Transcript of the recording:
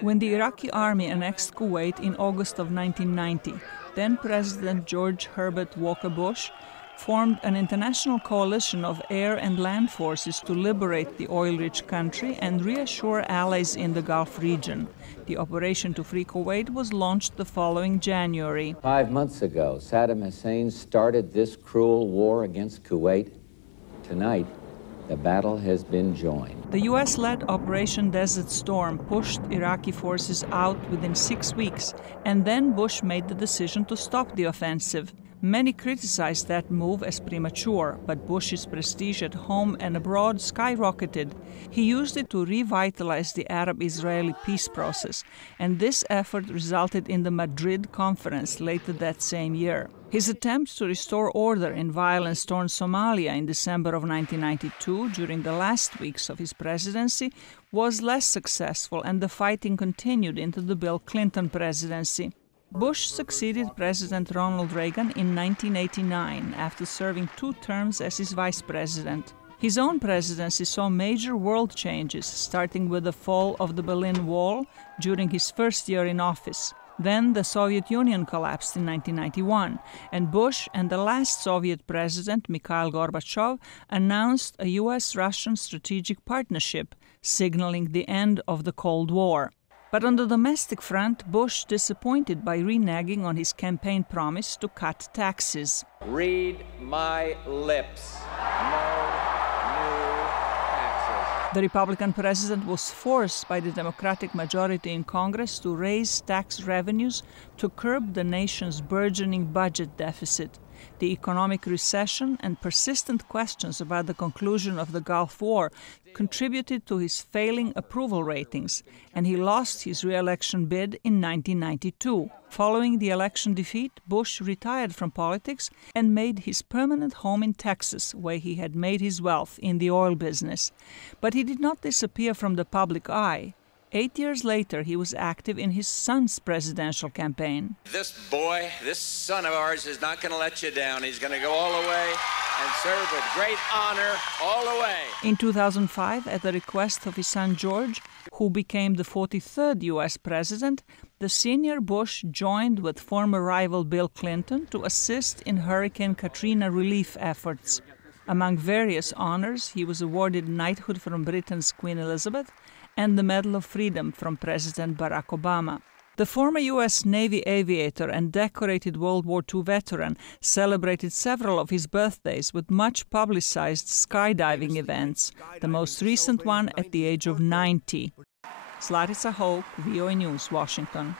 When the Iraqi army annexed Kuwait in August of 1990, then President George Herbert Walker Bush formed an international coalition of air and land forces to liberate the oil-rich country and reassure allies in the Gulf region. The operation to free Kuwait was launched the following January. 5 months ago, Saddam Hussein started this cruel war against Kuwait. Tonight, the battle has been joined. The U.S.-led Operation Desert Storm pushed Iraqi forces out within 6 weeks, and then Bush made the decision to stop the offensive. Many criticized that move as premature, but Bush's prestige at home and abroad skyrocketed. He used it to revitalize the Arab-Israeli peace process, and this effort resulted in the Madrid Conference later that same year. His attempt to restore order in violence-torn Somalia in December of 1992, during the last weeks of his presidency, was less successful, and the fighting continued into the Bill Clinton presidency. Bush succeeded President Ronald Reagan in 1989 after serving 2 terms as his vice president. His own presidency saw major world changes, starting with the fall of the Berlin Wall during his first year in office. Then the Soviet Union collapsed in 1991, and Bush and the last Soviet president, Mikhail Gorbachev, announced a U.S.-Russian strategic partnership, signaling the end of the Cold War. But on the domestic front, Bush disappointed by reneging on his campaign promise to cut taxes. Read my lips. No new taxes. The Republican president was forced by the Democratic majority in Congress to raise tax revenues to curb the nation's burgeoning budget deficit. The economic recession and persistent questions about the conclusion of the Gulf War contributed to his failing approval ratings, and he lost his re-election bid in 1992. Following the election defeat, Bush retired from politics and made his permanent home in Texas, where he had made his wealth in the oil business. But he did not disappear from the public eye. 8 years later, he was active in his son's presidential campaign. This boy, this son of ours, is not going to let you down. He's going to go all the way and serve with great honor all the way. In 2005, at the request of his son George, who became the 43rd U.S. president, the senior Bush joined with former rival Bill Clinton to assist in Hurricane Katrina relief efforts. Among various honors, he was awarded knighthood from Britain's Queen Elizabeth and the Medal of Freedom from President Barack Obama. The former U.S. Navy aviator and decorated World War II veteran celebrated several of his birthdays with much publicized skydiving events, the most recent one at the age of 90. Zlatica Hoke, VOA News, Washington.